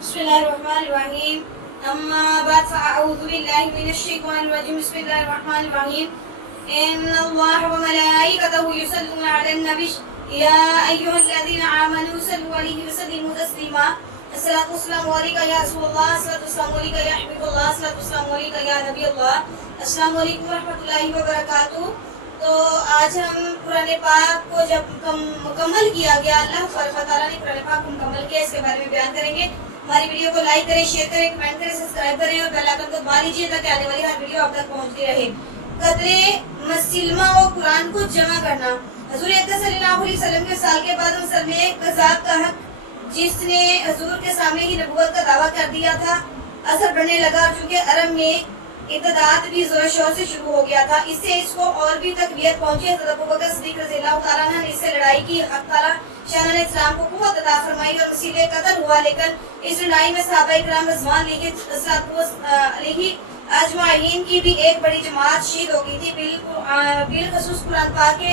بسم الله الرحمن الرحيم. أما بعد فأعوذ بالله من الشيطان الرجيم. بسم الله الرحمن الرحيم. إن الله وملائكته يصلون على النبي يا أيها الذين آمنوا صلوا عليه وسلموا تسليما. الصلاة والسلام عليك يا رسول الله. الصلاة والسلام عليك يا حبيب الله. الصلاة والسلام عليك يا نبي الله. السلام علیکم ورحمۃ اللہ وبرکاتہ. تو آج ہم قرآن پاک کو جب مکمل کیا گیا، اللہ تعالیٰ نے قرآن پاک کو مکمل کیا، اس کے بارے میں بیان کریں گے. ہماری ویڈیو کو لائک کریں، شیئر کریں، کمنٹ کریں، سبسکرائب کریں اور بیل آئکن کو دبا لیجیے تاکہ آنے والی ہر ویڈیو آپ تک پہنچتی رہے. قدر مسلمہ و قرآن کو جمع کرنا. حضور اکرم صلی اللہ علیہ وسلم کے سال کے بعد مصر میں ایک قذاب کا حق جس نے حضور کے سامنے ہی نبوت کا دعویٰ کر دیا تھا اثر بڑھنے لگا، چونکہ عرب میں ابتداءات بھی زور شور سے شروع ہو گیا تھا. اس سے اس کو اور بھی تقویت پہنچی. حضرت ابوبکر صدیق رضی اللہ تعالیٰ عنہ نے اس سے لڑائی کی. حق تعالیٰ شاہ علیہ السلام کو قوت عطا فرمائی اور مسیح قتل ہوا، لیکن اس لڑائی میں صحابہ کرام رضوان علیہ اجمعین کی بھی ایک بڑی جماعت شہید ہو گئی تھی. بالخصوص قرآن پاک کے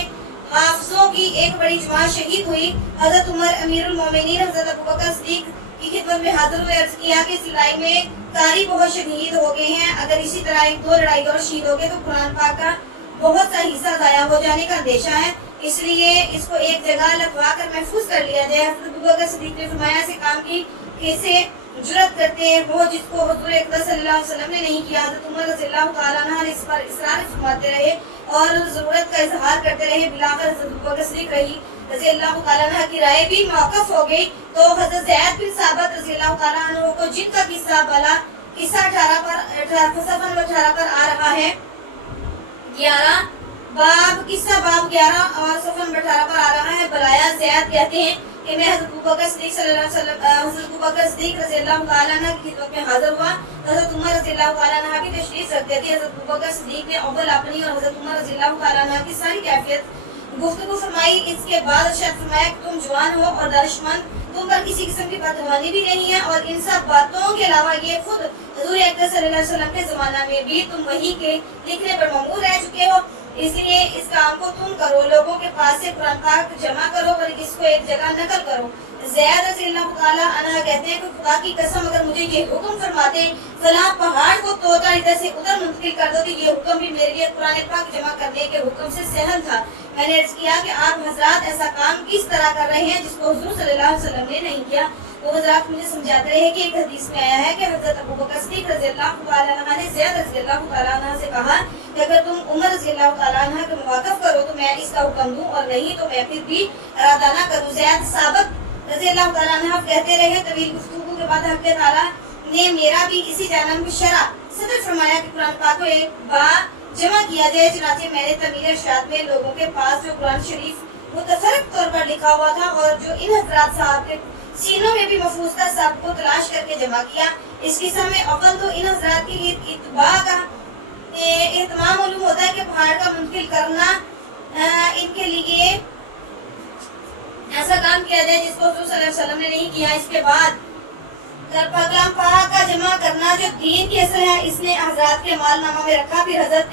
حافظوں کی ایک بڑی جماعت شہید ہوئی. حضرت عمر امیر المومنین حضرت ابوبکر صدیق کی خدمت میں حاضر ہوئے، عرض کیا کہ اس لڑائی میں قاری بہت شہید ہو گئے ہیں. اگر اسی طرح ایک دو لڑائی اور شہید ہو گئے تو قرآن پاک کا بہت سا حصہ ضائع ہو جانے کا اندیشہ ہے، اس لیے اس کو ایک جگہ لگوا کر محفوظ کر لیا جائے. حضرت ابوبکر صدیق نے فرمایا ایسے کام کی کیسے جرأت کرتے ہیں وہ جس کو حضور اکرم صلی اللہ علیہ وسلم نے نہیں کیا. حضرت عمر رضی اللہ تعالیٰ عنہ نے اس پر اصرار فرماتے رہے اور ضرورت کا اظہار کرتے رہے. بلاخر حضرت ابوبکر صدیق رضی اللہ تعالیٰ عنہ کی رائے بھی موقف ہو گئی. تو حضرت زید بن ثابت رضی اللہ تعالیٰ عنہ کو جن کا قصہ 18 پر آ رہا ہے، 11 باب 11 اور صفحہ نمبر 18 پر آ رہا ہے. بلایا زید کہتے ہیں کہ میں حضرت ابوبکر صدیق رضی اللہ تعالیٰ عنہ کی خدمت میں حاضر ہوا. حضرت عمر رضی اللہ تعالیٰ عنہ کی تشریف رکھتے تھے. حضرت ابوبکر صدیق نے اول اپنی اور حضرت عمر رضی اللہ تعالیٰ عنہ کی ساری کیفیت گفتگو فرمائی. اس کے بعد ارشاد فرمایا کہ تم جوان ہو اور دانشمند، تم پر کسی قسم کی بدگمانی بھی نہیں ہے، اور ان سب باتوں کے علاوہ یہ خود حضور اکرم صلی اللہ علیہ وسلم کے زمانہ میں بھی تم وحی کے لکھنے پر مأمور رہ چکے ہو، اس لیے اس کام کو تم کرو. لوگوں کے پاس سے قرآن پاک جمع کرو اور اس کو ایک جگہ نقل کرو. زید رضی اللہ تعالیٰ عنہ کہتے ہیں کہ خدا کی قسم اگر مجھے یہ حکم فرماتے فلاں پہاڑ کو توڑ ادھر سے ادھر منتقل کر دو تو یہ حکم بھی میرے لیے قرآن پاک جمع کرنے کے حکم سے سہل تھا. میں نے عرض کیا کہ آپ حضرات ایسا کام کس طرح کر رہے ہیں جس کو حضور صلی اللہ علیہ وسلم نے نہیں کیا. وہ حضرات مجھے سمجھاتے رہے کہ ایک حدیث میں آیا ہے کہ حضرت ابوبکر صدیق رضی اللہ تعالیٰ عنہ نے زید رضی اللہ تعالیٰ عنہ سے کہا کہ اگر تم عمر رضی اللہ تعالیٰ عنہ کو مواقف کرو تو میں اس کا حکم دوں، اور نہیں تو میں پھر بھی ارادہ نہ کروں. زید ثابت رضی اللہ تعالیٰ عنہ کہتے رہے طویل گفتگو کے بعد حق تعالیٰ نے میرا بھی اسی جانب میں شرع صدر فرمایا کہ قرآن پاک کو ایک بار جمع کیا جائے. چنانچہ میں نے تعمیر ارشاد میں لوگوں کے پاس جو قرآن شریف متفرق طور پر لکھا ہوا تھا اور جو ان حضرات صاحب کے سینوں میں بھی محفوظ تھا سب کو تلاش کر کے جمع کیا. اس قصہ میں اول تو ان حضرات کی اتباع کا اہتمام معلوم ہوتا ہے کہ پہاڑ کا منتقل کرنا ان کے لیے ایسا کام کیا جائے جس کو حضور صلی اللہ علیہ وسلم نے نہیں کیا. اس کے بعد کلام پاک کا جمع کرنا جو دین کی اصل ہے اس نے حضرات کے مال نامہ میں رکھا. پھر حضرت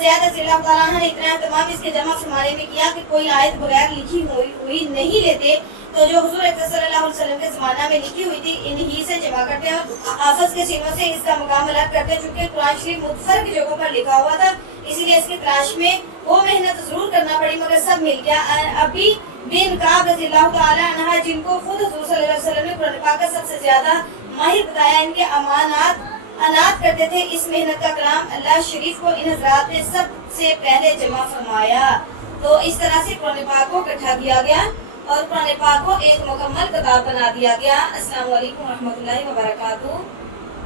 زید رضی اللہ تعالیٰ عنہ نے اتنا اہتمام اس کے جمع فرمانے میں کیا کہ کوئی آیت بغیر لکھی ہوئی نہیں لیتے، تو جو حضور اکرم صلی اللہ علیہ وسلم کے زمانہ میں لکھی ہوئی تھی انہی سے جمع کرتے ہیں. حافظ کے سینوں سے اس کا مقام الگ کرتے ہیں چونکہ قرآن شریف متفرق جگہوں پر لکھا ہوا تھا، اسی لیے اس کی تلاش میں وہ محنت ضرور کرنا پڑی مگر سب مل گیا. ابھی بن کعب رضی اللہ تعالیٰ عنہ جن کو خود حضور صلی اللہ علیہ وسلم نے قرآن پاک کا سب سے زیادہ ماہر بتایا، ان کے انات کرتے تھے. اس محنت کا کلام اللہ شریف کو ان حضرات نے سب سے پہلے جمع فرمایا. تو اس طرح سے قرآن پاک کو اکٹھا کیا گیا اور قرآن پاک کو ایک مکمل کتاب بنا دیا گیا. السلام علیکم ورحمۃ اللہ وبرکاتہ.